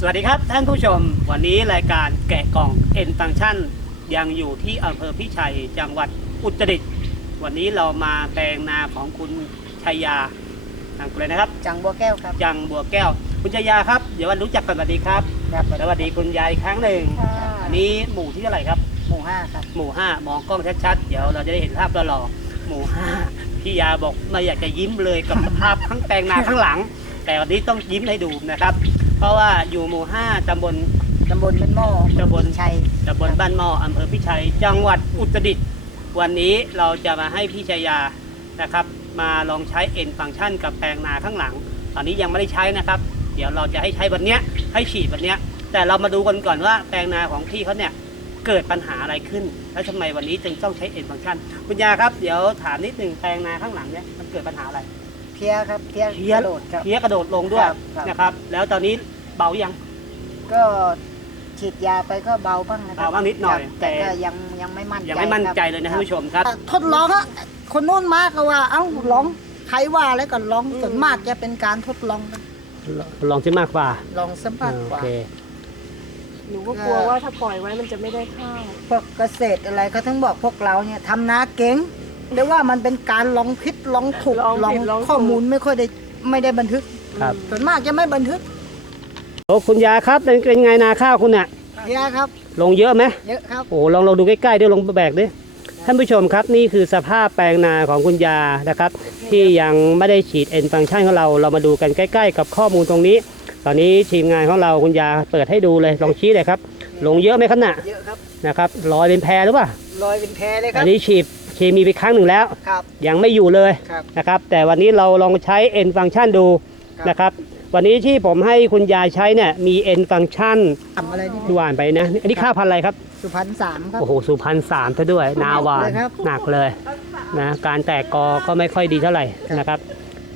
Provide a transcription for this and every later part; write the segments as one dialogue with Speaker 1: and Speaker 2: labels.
Speaker 1: สวัสดีครับท่านผู้ชม วันนี้รายการแกะกล่องเอ็นฟังชั่นยังอยู่ที่อำเภอพิชัยจังหวัดอุตรดิตถ์วันนี้เรามาแปลงนาของคุณชัยยาทางคุณเลยนะครับ
Speaker 2: จังบัวแก้วครับ
Speaker 1: จังบัวแก้ว คุณชัยยาครับเดี๋ยววันรู้จักกันสวัสดีครับ
Speaker 2: ครับ
Speaker 1: สวัสดีคุณยายอีกครั้งหนึ่ง
Speaker 2: ค่ะ
Speaker 1: อันนี้หมู่ที่เท่าไหร่ครับ
Speaker 2: หมู่ห้าครับ
Speaker 1: หมู่ห้ามองกล้องชัดๆ เดี๋ยวเราจะได้เห็นภาพตลอดหมู่ห้าพี่ยาบอกไม่อยากจะยิ้มเลยกับสภาพทั้งแปลงนาข้างหลัง แต่วันนี้ต้องยิ้มให้ดูนะครับ เพราะว่าอยู่หมู่ห้าตำบล
Speaker 2: ตำบลเป็นหม้อ
Speaker 1: ตำบล
Speaker 2: ชัย
Speaker 1: ตำบลบ้านหม้ออำเภอพิชัย จังหวัดอุตรดิตถ์วันนี้เราจะมาให้พี่ชายานะครับ มาลองใช้เอ็นฟังก์ชันกับแปลงนาข้างหลัง ตอนนี้ยังไม่ได้ใช้นะครับ เดี๋ยวเราจะให้ใช้วันเนี้ยให้ฉีดวันเนี้ย แต่เรามาดูกันก่อนว่าแปลงนาของพี่เขาเนี่ยเกิดปัญหาอะไรขึ้น แล้วทำไมวันนี้จึงต้องใช้เอ็นฟังก์ชันคุณยาครับ เดี๋ยวถามนิดหนึ่งแปลงนาข้างหลังเนี่ยมันเกิดปัญหาอะไร
Speaker 2: เพียครับเพีย
Speaker 1: เพี้ย
Speaker 2: กระโดดครับ
Speaker 1: เพี้ยกระโดดลงด้วย
Speaker 2: ครับครับ
Speaker 1: นะครับ แล้วตอนนี้เบายัง
Speaker 2: ก็ฉีดยาไปก็เบาบ้างนะครั
Speaker 1: เบาบ้างนิดหน่อย
Speaker 2: ครับ
Speaker 1: แต่
Speaker 2: แต่ก็ยังยังไม่มั่นใจ
Speaker 1: ยังไม่มั่นใจ
Speaker 2: ครับ
Speaker 1: เลยนะท่านผู้ชมครับ
Speaker 3: ทดลองอะคนโน้นมาก็ว่า เอ้าลองใครว่าแล้วก็ลองส่วนมากจะเป็นการทดลองกัน
Speaker 1: ลองที่มากกว่า
Speaker 3: ลองสัมผัสก
Speaker 1: โอ
Speaker 3: ว่า
Speaker 1: เค
Speaker 4: หนูก็กลัวว่าถ้าปล่อยไว้มันจะไม่ได้ข้าว
Speaker 3: พวกเกษตรอะไรเขาถึงบอกพวกเราเนี่ยทำนาเก่ง เรียกว่ามันเป็นการลองผิดลองถูก
Speaker 4: ลองผิดลองถูก
Speaker 3: ข้อมูลไม่ค่อยได้ไม่ได้บันทึก
Speaker 1: ครับ
Speaker 3: ส่วนมากจะไม่บันทึก
Speaker 1: โอ้คุณยาครับเป็นเป็นไงนาข้าวคุณเนี่ย
Speaker 3: เพียครับ
Speaker 1: ลงเยอะไหม
Speaker 3: เยอะครับ
Speaker 1: โอ้ลองลองดูใกล้ๆด้วยลงแบกดิท่านผู้ชมครับนี่คือสภาพแปลงนาของคุณยานะครับ ที่ยังไม่ได้ฉีดเอ็นฟังก์ชันของเราเรามาดูกันใกล้ ๆ กับข้อมูลตรงนี้ ตอนนี้ทีมงานของเราคุณยาเปิดให้ดูเลยลองชี้เลยครับ ลงเยอะไหมครับน่ะ
Speaker 3: เยอะครับ
Speaker 1: นะครับลอยเป็นแพหรือเปล่า
Speaker 3: ลอยเป็นแพเลยค
Speaker 1: อั
Speaker 3: รับ
Speaker 1: นนี้ฉีด เคมีไปครั้งหนึ่งแล้ว
Speaker 3: ครับ
Speaker 1: ยังไม่อยู่เลย
Speaker 3: ครับ
Speaker 1: นะครับ แต่วันนี้เราลองใช้เอ็นฟังก์ชันดู
Speaker 3: ครับ
Speaker 1: นะครับ วันนี้ที่ผมให้คุณยายใช้เนี่ยมีเอ็นฟังก์ชัน
Speaker 3: ทำอะไรนี่
Speaker 1: หวานไปนะ อันนี้ข้าวพันธุ์อะไรครับ
Speaker 3: สุพรรณสามครับ
Speaker 1: โอ้โหสุพรรณสามซะด้วย นาหวาน
Speaker 3: เลยครับ
Speaker 1: หนักเลยนะการแตกกอก็ไม่ค่อยดีเท่าไหร่
Speaker 3: ครับ
Speaker 1: นะครับ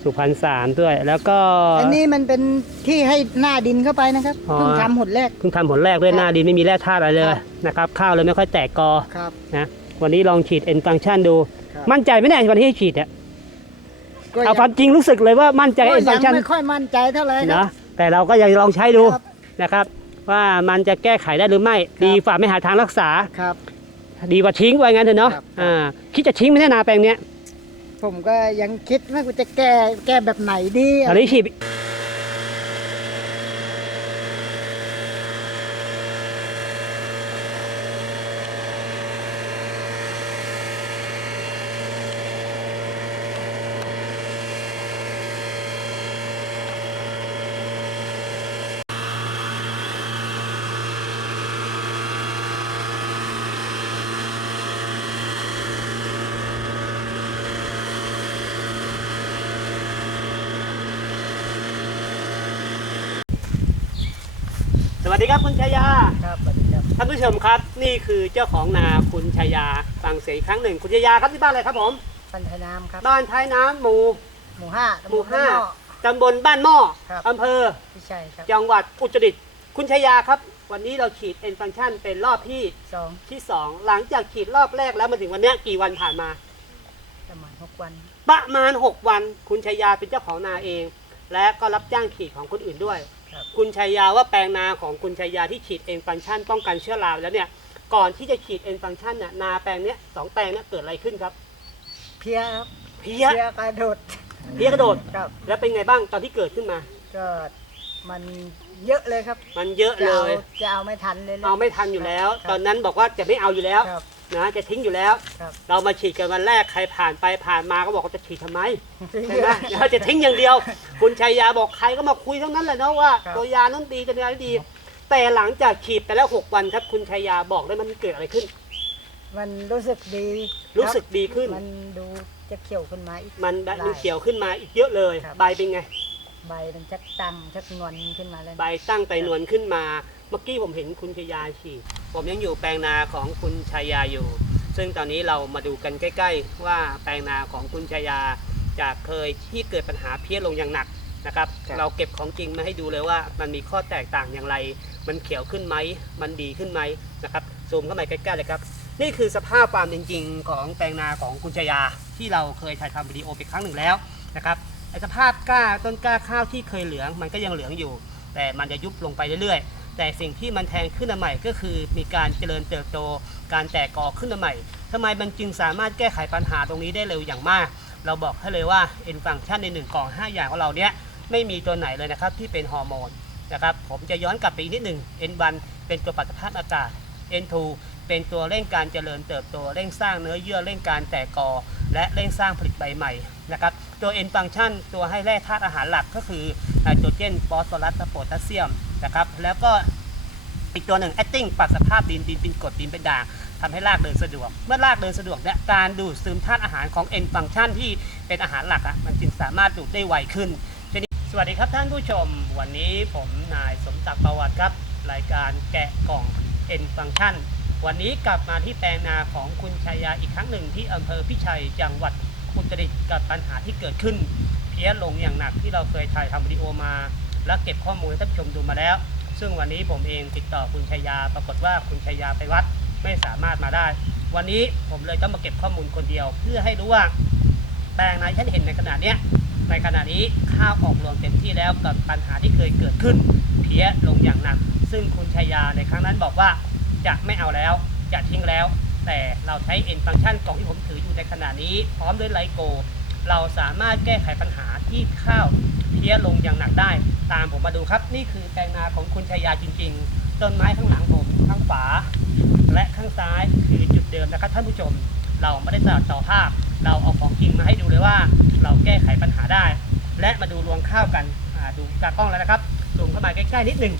Speaker 1: สุพรรณสามด้วย แล้วก็
Speaker 3: อันนี้มันเป็นที่ให้หน้าดินเข้าไปนะครับ
Speaker 1: อ๋อ
Speaker 3: เพิ่งทำหนแรก
Speaker 1: เพิ่งทำผลแรกด้วย
Speaker 3: ครับ
Speaker 1: หน้าดินไม่มีแร่ธาตุอะไรเลย
Speaker 3: ครับ
Speaker 1: นะครับ ข้าวเลยไม่ค่อยแตกกอ
Speaker 3: ครับ
Speaker 1: นะ วันนี้ลองฉีดเอ็นฟังก์ชันดู
Speaker 3: ครับ
Speaker 1: มั่นใจไหมเนี่ยวันที่ให้ฉีดเนี่ย
Speaker 3: ก็
Speaker 1: เอา
Speaker 3: ยัง
Speaker 1: ความจริงรู้สึกเลยว่ามั่นใจ
Speaker 3: ก็
Speaker 1: เอ็นฟั
Speaker 3: ยังง
Speaker 1: ก์ชัน
Speaker 3: ไม่ค่อยมั่นใจเท่าไหร่ครั
Speaker 1: นะ
Speaker 3: บ
Speaker 1: แต่เราก็ยังลองใช้ดู
Speaker 3: ครับ
Speaker 1: นะครับ ว่ามันจะแก้ไขได้หรือไม่ดีฝ่าไม่หาทางรักษา
Speaker 3: ครับ
Speaker 1: ดีกว่าทิ้งไว้งั้นเถอะเนาะ
Speaker 3: ครับ
Speaker 1: อ่าคิดจะทิ้งไหมเนี่ยนาแปลงเนี้ย
Speaker 3: ผมก็ยังคิดว่าจะแก้แก้แบบไหนดี
Speaker 1: ตอนนี้ฉีด วัสดีครับคุณชายา
Speaker 3: ครับสวัสดีครับ
Speaker 1: ท่านผู้ชมครับ นี่คือเจ้าของนาคุณชายาฟังเสียงอีกครั้งหนึ่งคุณชายาครับที่บ้านอะไรครับผม
Speaker 3: ปันธนามครับ
Speaker 1: บ้านท้ายน้ำหมู่
Speaker 3: หมู่ห้า
Speaker 1: หมู่ห้า
Speaker 3: ตำบลบ้นนอก
Speaker 1: ตำบลบ้านหม้อ
Speaker 3: ครับ
Speaker 1: อำเภอ
Speaker 3: พี่ชัยครับ
Speaker 1: จังหวัดอุตรดิตถ์คุณชายาครับ วันนี้เราฉีดเอ็นฟังชันเป็นรอบที่
Speaker 3: สอง
Speaker 1: ที่สองหลังจากฉีดรอบแรกแล้วมาถึงวันเนี้ยกี่วันผ่านมา
Speaker 3: ประมาณหกวัน
Speaker 1: ประมาณ 6 วัน คุณชายาเป็นเจ้าของนาเอง และก็รับจ้างฉีดของคนอื่นด้วย
Speaker 3: ครับ
Speaker 1: คุณชายาว่าแปลงนาของคุณชายาที่ฉีดเอ็นฟังชันป้องกันเชื้อราแล้วเนี่ยก่อนที่จะฉีดเอ็นฟังชันเนี่ยนาแปลงเนี้ยสองแปลงเนี้ยเกิดอะไรขึ้นครับ
Speaker 3: เพียครับ
Speaker 1: เพี้ย
Speaker 3: เพียกระโดด
Speaker 1: เพี้ยกระโดด
Speaker 3: ครับ
Speaker 1: แล้วเป็นไงบ้างตอนที่เกิดขึ้นมา
Speaker 3: ก็มันเยอะเลยครับ
Speaker 1: มันเยอะ
Speaker 3: จะ
Speaker 1: เล
Speaker 3: เอา
Speaker 1: ย
Speaker 3: จะเอาไม่ทันเลยนะ
Speaker 1: เอาไม่ทันอยู่แล้ว
Speaker 3: ครับ
Speaker 1: ตอนนั้นบอกว่าจะไม่เอาอยู่แล้ว
Speaker 3: ครับ
Speaker 1: นะจะทิ้งอยู่แล้ว
Speaker 3: ครับ
Speaker 1: เรามาฉีดกันวันแรกใครผ่านไปผ่านมาก็บอกว่าจะฉีดทำไม
Speaker 3: เย
Speaker 1: ใช่ไหม
Speaker 3: อะ
Speaker 1: เราจะทิ้งอย่างเดียว คุณชัยยาบอกใครก็มาคุยทั้งนั้นแหละเนาะว่า
Speaker 3: ครับ
Speaker 1: ตัวยานั้นดีตัวยานั้นดี แต่หลังจากฉีดไปแล้วหกวันครับคุณชัยยาบอกได้มันเกิดอะไรขึ้น
Speaker 3: มันรู้สึกดี
Speaker 1: รู้สึก
Speaker 3: ค
Speaker 1: ดีขึ้น
Speaker 3: บมันดูจะเขียวขึ้นมาอีก
Speaker 1: มัน
Speaker 3: ได้
Speaker 1: มันเขียวขึ้นมาอีกเยอะเลย
Speaker 3: ครับ
Speaker 1: ใบเป็นไง
Speaker 3: ใบมันชักตั้งชักงอนขึ้นมาเลย
Speaker 1: ใบตั้งไตนวลขึ้นมา เมื่อกี้ผมเห็นคุณชัยยาฉีดผมยังอยู่แปลงนาของคุณชัยยาอยู่ ซึ่งตอนนี้เรามาดูกันใกล้ ๆ ว่าแปลงนาของคุณชัยยาจากเคยที่เกิดปัญหาเพี้ยลงอย่างหนักนะครับ
Speaker 3: ครับ
Speaker 1: เราเก็บของจริงมาให้ดูเลยว่ามันมีข้อแตกต่างอย่างไร มันเขียวขึ้นไหม มันดีขึ้นไหมนะครับซูมเข้ามาใกล้ๆเลยครับ นี่คือสภาพความเป็นจริงของแปลงนาของคุณชยา ที่เราเคยถ่ายทำวิดีโอไปครั้งหนึ่งแล้วนะครับไอสภาพกล้าต้นกล้าข้าวที่เคยเหลืองมันก็ยังเหลืองอยู่ แต่มันจะยุบลงไปเรื่อยๆ แต่สิ่งที่มันแทงขึ้นมาใหม่ก็คือมีการเจริญเติบโต การแตกกอขึ้นมาใหม่ทำไมมันจึงสามารถแก้ไขปัญหาตรงนี้ได้เร็วอย่างมาก เราบอกให้เลยว่าเอ็นฟังชันในหนึ่งกล่อง 5 อย่างของเราเนี้ยไม่มีตัวไหนเลยนะครับที่เป็นฮอร์โมนนะครับผมจะย้อนกลับไปนิดหนึ่ง N1 เป็นตัวปรับสภาพอากาศ N2 เป็นตัวเร่งการเจริญเติบโตเร่งสร้างเนื้อเยื่อเร่งการแตกกอ และเร่งสร้างผลิตใบใหม่นะครับตัว N ฟังชันตัวให้แร่ธาตุอาหารหลักก็คือไนโตรเจนฟอสฟอรัสและโพแทสเซียม นะครับ แล้วก็อีกตัวหนึ่ง acting ปรับสภาพดินดินเป็นกรดดินเป็นด่างทำให้รากเดินสะดวก เมื่อรากเดินสะดวกเนี่ยการดูดซึมธาตุอาหารของ N ฟังชันที่เป็นอาหารหลักอะมันจึงสามารถดูดได้ไวขึ้นสวัสดีครับท่านผู้ชม วันนี้ผมนายสมศักดิ์ประวัติครับ รายการแกะกล่อง N Function วันนี้กลับมาที่แปลงนาของคุณชายาอีกครั้งหนึ่งที่อำเภอพิชัยจังหวัดอุตรดิตถ์กับปัญหาที่เกิดขึ้น เพี้ยนลงอย่างหนักที่เราเคยถ่ายทำวิดีโอมา และเก็บข้อมูลท่านผู้ชมดูมาแล้ว ซึ่งวันนี้ผมเองติดต่อคุณชายยา ปรากฏว่าคุณชายยาไปวัดไม่สามารถมาได้ วันนี้ผมเลยต้องมาเก็บข้อมูลคนเดียว เพื่อให้รู้ว่าแปลงนาที่ท่านเห็นในขณะเนี้ยในขณะนี้ข้าวออกรวงเต็มที่แล้วกับปัญหาที่เคยเกิดขึ้น เพี้ยลงอย่างหนัก ซึ่งคุณชายาในครั้งนั้นบอกว่าจะไม่เอาแล้วจะทิ้งแล้ว แต่เราใช้เอ็นฟังก์ชันกล่องที่ผมถืออยู่ในขณะนี้ พร้อมด้วยไลโก เราสามารถแก้ไขปัญหาที่ข้าวเพี้ยลงอย่างหนักได้ ตามผมมาดูครับ นี่คือแปลงนาของคุณชายาจริง ๆ ต้นไม้ข้างหลังผมข้างฝา และข้างซ้ายคือจุดเดิมนะครับท่านผู้ชม เราไม่ได้ตัดต่อภาพ เราเอาของจริงมาให้ดูเลยว่า เราแก้ไขปัญหาได้ และมาดูรวงข้าวกันดูตากล้องแล้วนะครับซูมเข้ามาใกล้ๆนิดหนึ่ง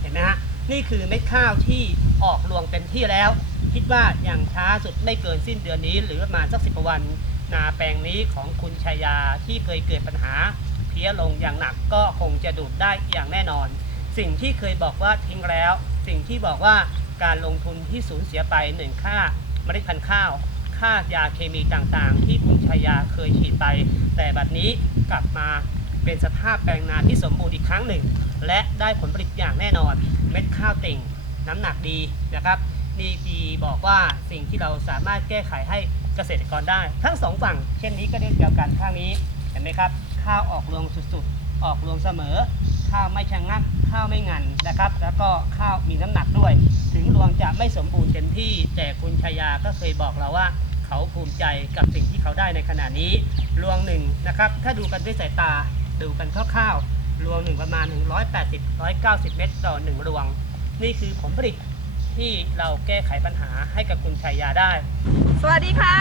Speaker 1: เห็นไหมฮะนี่คือเม็ดข้าวที่ออกรวงเต็มที่แล้ว คิดว่าอย่างช้าสุดไม่เกินสิ้นเดือนนี้ หรือประมาณสักสิบวัน นาแปลงนี้ของคุณชายาที่เคยเกิดปัญหา เพี้ยลงอย่างหนักก็คงจะดูดได้อย่างแน่นอน สิ่งที่เคยบอกว่าทิ้งแล้ว สิ่งที่บอกว่าการลงทุนที่สูญเสียไปหนึ่งค่าเมล็ดพันธุ์ข้าว ค่ายาเคมีต่างๆ ที่คุณชายาเคยฉีดไป แต่บัดนี้กลับมาเป็นสภาพแปลงนาที่สมบูรณ์อีกครั้งหนึ่ง และได้ผลผลิตอย่างแน่นอน เม็ดข้าวเต่ง น้ำหนักดีนะครับนี่ดีบอกว่าสิ่งที่เราสามารถแก้ไขให้ เกษตรกรได้ ทั้งสองฝั่ง เช่นนี้ก็ได้เดียวกันข้างนี้เห็นไหมครับ ข้าวออกรวงสุดๆ ออกรวงเสมอ ข้าวไม่ชะงัก ข้าวไม่งันนะครับ แล้วก็ข้าวมีน้ำหนักด้วย ถึงรวงจะไม่สมบูรณ์เต็มที่ แต่คุณชายาก็เคยบอกเราว่า เขาภูมิใจกับสิ่งที่เขาได้ในขณะนี้ รวงหนึ่งนะครับ ถ้าดูกันด้วยสายตาดูกันคร่าวๆรวงหนึ่งประมาณ 180-190 เมตรต่อหนึ่งรวง นี่คือผลผลิตที่เราแก้ไขปัญหาให้กับคุณชายาได้
Speaker 4: สวัสดีค่ะ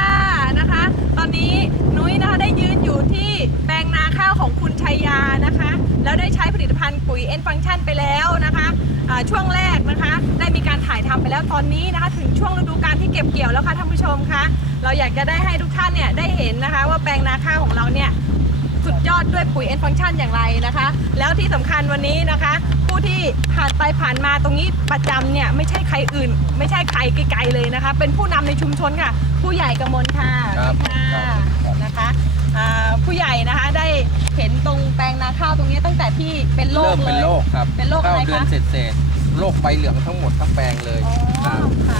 Speaker 4: นะคะ ตอนนี้นุ้ยนะคะได้ยืนอยู่ที่แปลงนาข้าวของคุณชัยยานะคะ แล้วได้ใช้ผลิตภัณฑ์ปุ๋ยเอ็นฟังชันไปแล้วนะคะะช่วงแรกนะคะ ได้มีการถ่ายทำไปแล้วตอนนี้นะคะ ถึงช่วงฤดูกาลที่เก็บเกี่ยวแล้วค่ะท่านผู้ชมคะเราอยากจะได้ให้ทุกท่านเนี่ยได้เห็นนะคะ ว่าแปลงนาข้าวของเราเนี่ย ดยอดด้วยปุ๋ยเอ็นฟังชันอย่างไรนะคะ แล้วที่สำคัญวันนี้นะคะ ผู้ที่ผ่านไปผ่านมาตรงนี้ประจำเนี่ยไม่ใช่ใครอื่น ไม่ใช่ใครไกลๆเลยนะคะ เป็นผู้นำในชุมชนค่ะ ผู้ใหญ่กมลค่ะ
Speaker 5: ครับ
Speaker 4: ค่ะ
Speaker 5: ครับ
Speaker 4: นะคะอ่าผู้ใหญ่นะคะได้เห็นตรงแปลงนาข้าวตรงนี้ตั้งแต่ที่เป็นโร
Speaker 5: เริ่
Speaker 4: ค
Speaker 5: ม
Speaker 4: เล
Speaker 5: เป็น
Speaker 4: ย
Speaker 5: โรคครับ
Speaker 4: เป็นโรคอะไรคะ
Speaker 5: ข้าวเดือนเศษๆโรคใบเหลืองทั้งหมดทั้งแปลงเลย
Speaker 4: อ๋อ
Speaker 5: ครับ
Speaker 4: ค่ะ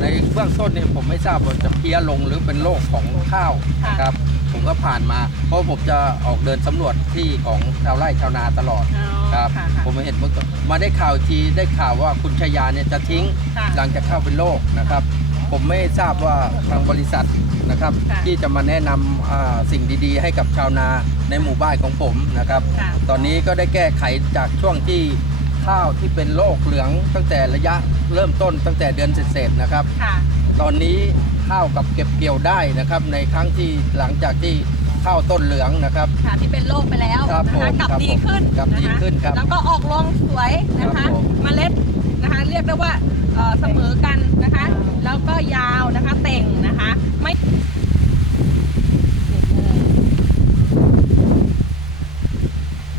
Speaker 5: ในเบื้องต้นเนี่ยผมไม่ทราบว่าจะเพี้ยลงหรือเป็นโรคของข้าว
Speaker 4: ค่ะ
Speaker 5: นะครับ ผมก็ผ่านมา เพราะผมจะออกเดินสำรวจที่ของชาวไร่ชาวนาตลอด
Speaker 4: อ๋อ
Speaker 5: ครับ
Speaker 4: ค่ะค่ะ
Speaker 5: ผมเห็นเมื่อก่อนมาได้ข่าวทีได้ข่าวว่าคุณชายาเนี่ยจะทิ้ง
Speaker 4: ค่ะ
Speaker 5: หลังจากเข้าเป็นโรคนะครับ ผมไม่ทราบว่าทางบริษัทนะครับ
Speaker 4: ค่ะ
Speaker 5: ที่จะมาแนะนำอ่าสิ่งดีๆ ให้กับชาวนาในหมู่บ้านของผมนะครับ
Speaker 4: ค่ะ
Speaker 5: ตอนนี้ก็ได้แก้ไขจากช่วงที่ข้าวที่เป็นโรคเหลืองตั้งแต่ระยะเริ่มต้นตั้งแต่เดือนเศษๆนะครับ
Speaker 4: ค่ะ
Speaker 5: ตอนนี้ ข้าวกับเก็บเกี่ยวได้นะครับ ในครั้งที่หลังจากที่ข้าวต้นเหลืองนะครับ
Speaker 4: ค่ะที่เป็นโรคไปแล้ว
Speaker 5: ครับ
Speaker 4: นะคะ
Speaker 5: ผม
Speaker 4: กลับ
Speaker 5: ครับ
Speaker 4: ดีขึ้น
Speaker 5: ผมกลับะะดีขึ้นครับ
Speaker 4: แล้วก็ออกรองสวยนะ
Speaker 5: ครั
Speaker 4: คะ
Speaker 5: บผม
Speaker 4: เมล็ดนะคะ เรียกได้ว่าเอ่อเสมอกันนะคะ แล้วก็ยาวนะคะเต่งนะคะไม่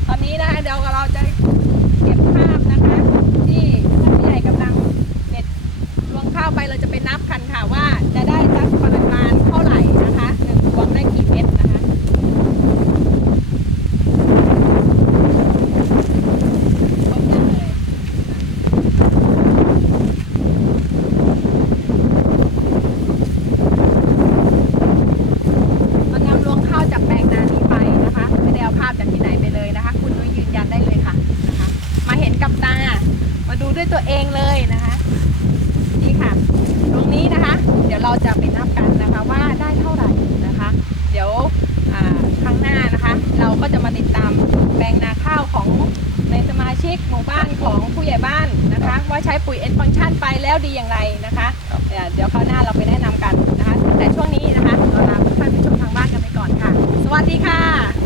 Speaker 4: ตอนนี้นะคะเดี๋ยวเราจะ ก็จะมาติดตามแปลงนาข้าวของในสมาชิกหมู่บ้านของผู้ใหญ่บ้านนะคะ ว่าใช้ปุ๋ยเอ็นฟังชันไปแล้วดีอย่างไรนะคะเดี๋ยวคราวหน้าเราไปแนะนำกันนะคะ แต่ช่วงนี้นะคะเราลาท่านผู้ชมทางบ้านกันไปก่อนค่ะ สวัสดีค่ะ